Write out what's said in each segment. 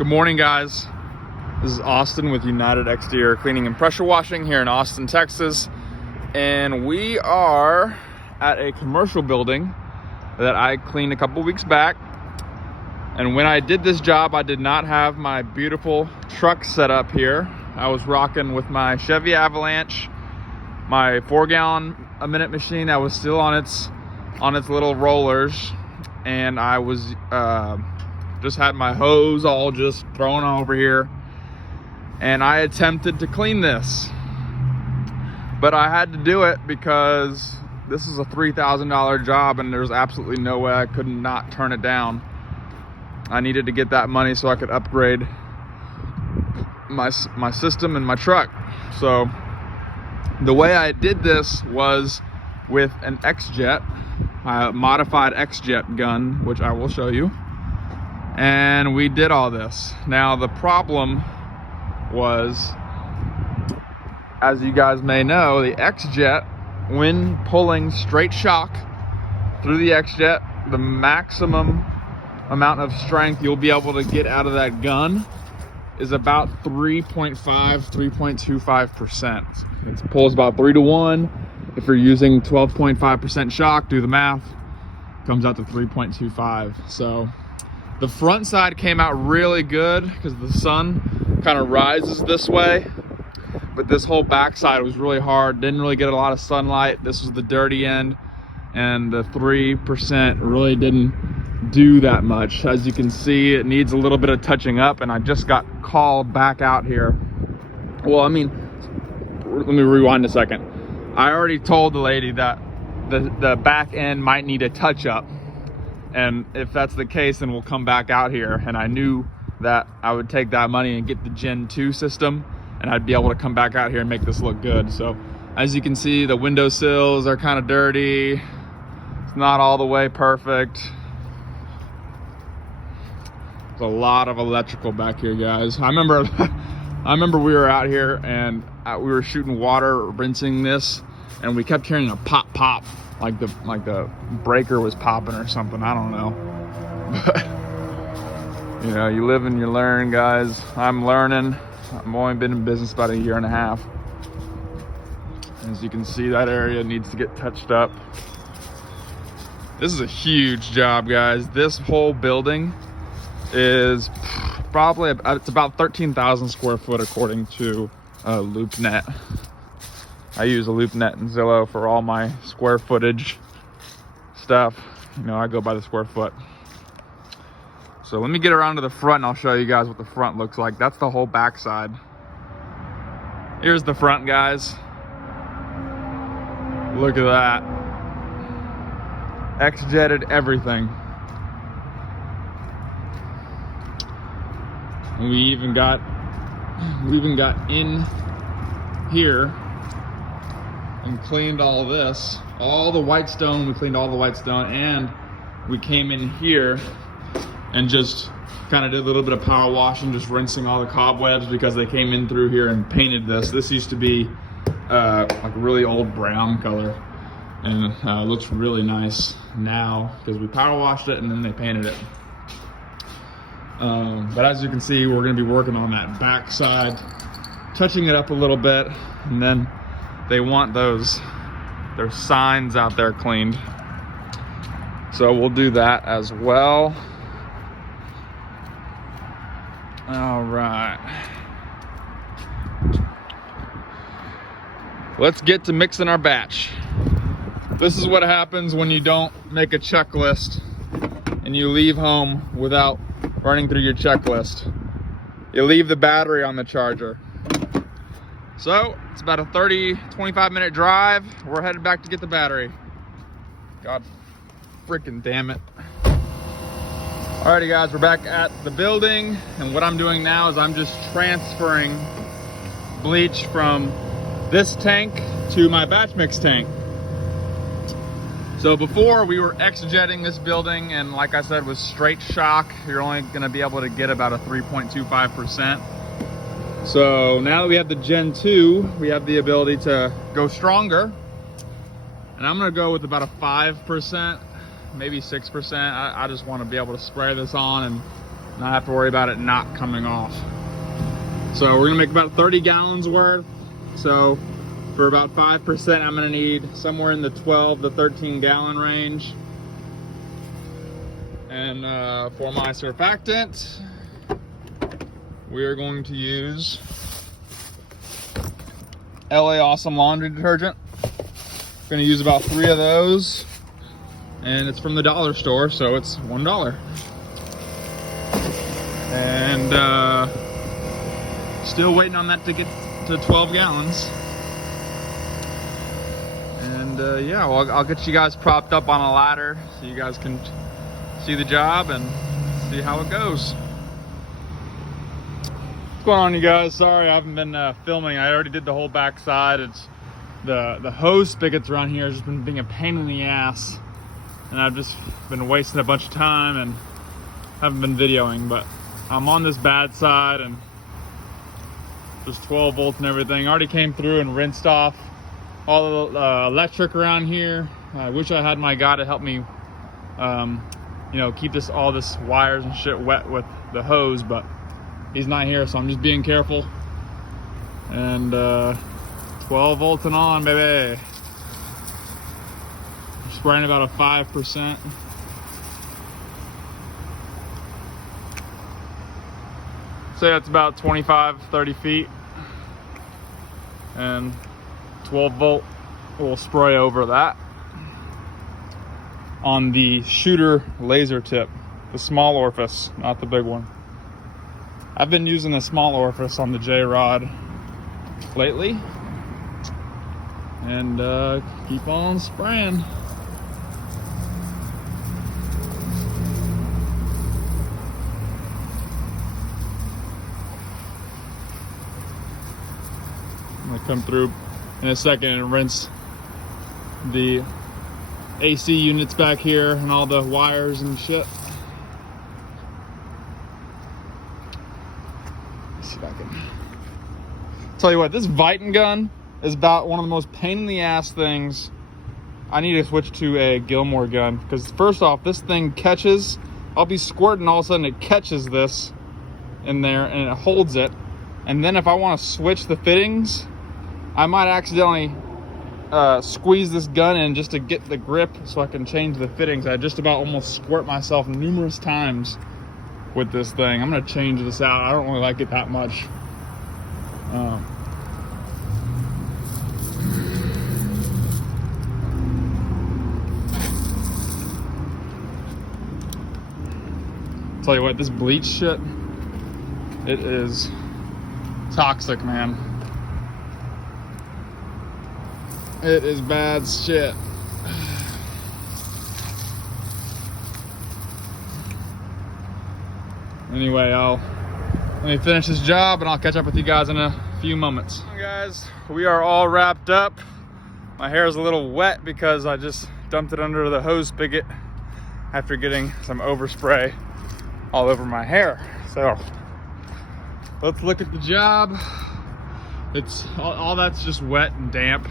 Good morning, guys. This is Austin with United Exterior Cleaning and Pressure Washing here in Austin, Texas. And we are at a commercial building that I cleaned a couple weeks back. And when I did this job, I did not have my beautiful truck set up here. I was rocking with my Chevy Avalanche, my 4-gallon-a-minute machine that was still on its little rollers. And I was just had my hose all just thrown over here, and I attempted to clean this, but I had to do it because this is a $3,000 job and there's absolutely no way I could not turn it down. I needed to get that money so I could upgrade my system and my truck. So the way I did this was with an X-Jet, a modified X-Jet gun, which I will show you. And we did all this. Now the problem was, as you guys may know, the X-Jet, when pulling straight shock through the X-Jet, the maximum amount of strength you'll be able to get out of that gun is about 3.25%. It pulls about 3 to 1. If you're using 12.5% shock, do the math, comes out to 3.25. So the front side came out really good because the sun kind of rises this way, but this whole back side was really hard. Didn't really get a lot of sunlight. This was the dirty end, and the 3% really didn't do that much. As you can see, it needs a little bit of touching up, and I just got called back out here. Well, I mean, let me rewind a second. I already told the lady that the back end might need a touch up. And if that's the case, then we'll come back out here. And I knew that I would take that money and get the Gen 2 system, and I'd be able to come back out here and make this look good. So as you can see, the windowsills are kind of dirty. It's not all the way perfect. There's a lot of electrical back here, guys. I remember we were out here and we were shooting water, rinsing this, and we kept hearing a pop pop. Like the breaker was popping or something. I don't know. But you know, you live and you learn, guys. I'm learning. I've only been in business about 1.5 years. As you can see, that area needs to get touched up. This is a huge job, guys. This whole building is probably, it's about 13,000 square foot according to LoopNet. I use a LoopNet and Zillow for all my square footage stuff. You know, I go by the square foot. So let me get around to the front and I'll show you guys what the front looks like. That's the whole back side. Here's the front, guys. Look at that. X-jetted everything. And we even got in here and cleaned all this, all the white stone. We cleaned all the white stone, and we came in here and just kind of did a little bit of power washing, just rinsing all the cobwebs because they came in through here and painted this. This used to be like a really old brown color, and it looks really nice now because we power washed it and then they painted it. But as you can see, we're going to be working on that back side, touching it up a little bit, and then they want their signs out there cleaned. So we'll do that as well. All right. Let's get to mixing our batch. This is what happens when you don't make a checklist and you leave home without running through your checklist. You leave the battery on the charger. So it's about a 25 minute drive. We're headed back to get the battery. God freaking damn it. Alrighty, guys, we're back at the building, and what I'm doing now is I'm just transferring bleach from this tank to my batch mix tank. So before, we were X-jetting this building, and like I said, with straight shock, you're only gonna be able to get about a 3.25%. So now that we have the Gen 2, we have the ability to go stronger. And I'm gonna go with about a 5%, maybe 6%. I just wanna be able to spray this on and not have to worry about it not coming off. So we're gonna make about 30 gallons worth. So for about 5%, I'm gonna need somewhere in the 12 to 13 gallon range. And for my surfactant, we are going to use LA Awesome laundry detergent. Gonna use about 3 of those, and it's from the dollar store, so it's $1. And still waiting on that to get to 12 gallons. And yeah, well, I'll get you guys propped up on a ladder so you guys can see the job and see how it goes. What's going on, you guys? Sorry I haven't been filming. I already did the whole backside. It's the hose spigots around here has just been being a pain in the ass, and I've just been wasting a bunch of time and haven't been videoing. But I'm on this bad side, and there's 12 volts and everything. Already came through and rinsed off all the electric around here. I wish I had my guy to help me, you know, keep all this wires and shit wet with the hose, but he's not here, so I'm just being careful. And 12 volts and on, baby. Spraying about a 5%. Say that's about 25, 30 feet. And 12 volt will spray over that on the shooter laser tip, the small orifice, not the big one. I've been using the small orifice on the J-Rod lately, and keep on spraying. I'm gonna come through in a second and rinse the AC units back here and all the wires and shit. Let's see if I can tell you what, this Viton gun is about one of the most pain in the ass things. I need to switch to a Gilmore gun, because first off, this thing catches, I'll be squirting, all of a sudden it catches this in there and it holds it. And then if I want to switch the fittings, I might accidentally squeeze this gun in just to get the grip so I can change the fittings. I just about almost squirt myself numerous times with this thing. I'm gonna change this out. I don't really like it that much. Tell you what, this bleach shit, it is toxic, man. It is bad shit. Anyway, let me finish this job and I'll catch up with you guys in a few moments. Guys, we are all wrapped up. My hair is a little wet because I just dumped it under the hose spigot after getting some overspray all over my hair. So let's look at the job. It's all that's just wet and damp.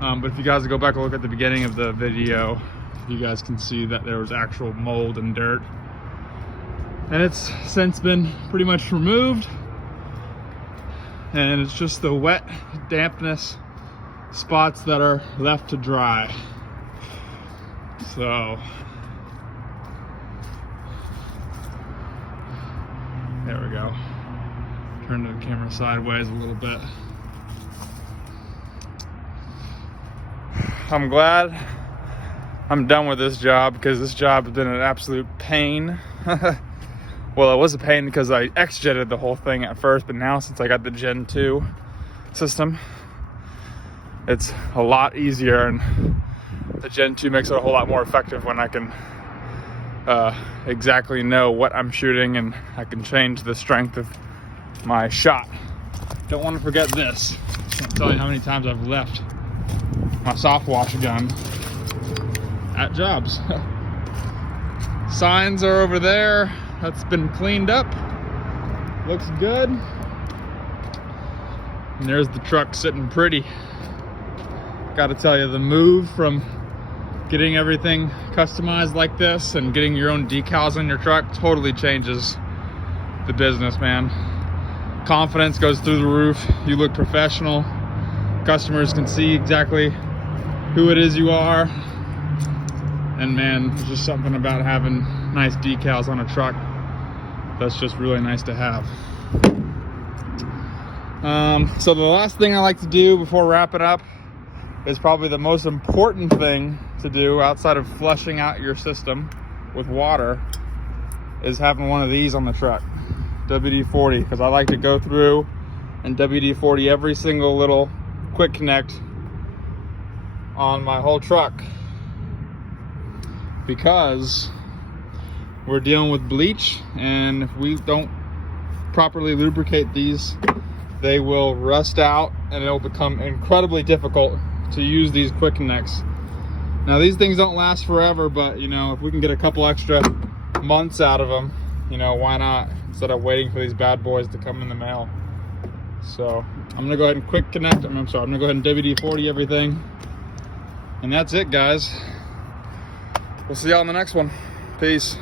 But if you guys go back and look at the beginning of the video, you guys can see that there was actual mold and dirt. And it's since been pretty much removed. And it's just the wet dampness spots that are left to dry. So there we go. Turn the camera sideways a little bit. I'm glad I'm done with this job, because this job has been an absolute pain. Well, it was a pain because I X-jetted the whole thing at first, but now since I got the Gen 2 system, it's a lot easier, and the Gen 2 makes it a whole lot more effective when I can exactly know what I'm shooting, and I can change the strength of my shot. Don't want to forget this. I can't tell you how many times I've left my soft wash gun at jobs. Signs are over there. That's been cleaned up. Looks good. And there's the truck sitting pretty. Gotta tell you, the move from getting everything customized like this and getting your own decals on your truck totally changes the business, man. Confidence goes through the roof. You look professional. Customers can see exactly who it is you are. And man, there's just something about having nice decals on a truck that's just really nice to have. So the last thing I like to do before wrapping up is probably the most important thing to do outside of flushing out your system with water, is having one of these on the truck. WD-40, because I like to go through and WD-40 every single little quick connect on my whole truck, because we're dealing with bleach, and if we don't properly lubricate these, they will rust out and it'll become incredibly difficult to use these quick connects. Now these things don't last forever, but you know, if we can get a couple extra months out of them, you know, why not, instead of waiting for these bad boys to come in the mail. So I'm gonna go ahead and quick connect. I'm gonna go ahead and WD-40 everything, and that's it, guys. We'll see y'all in the next one. Peace.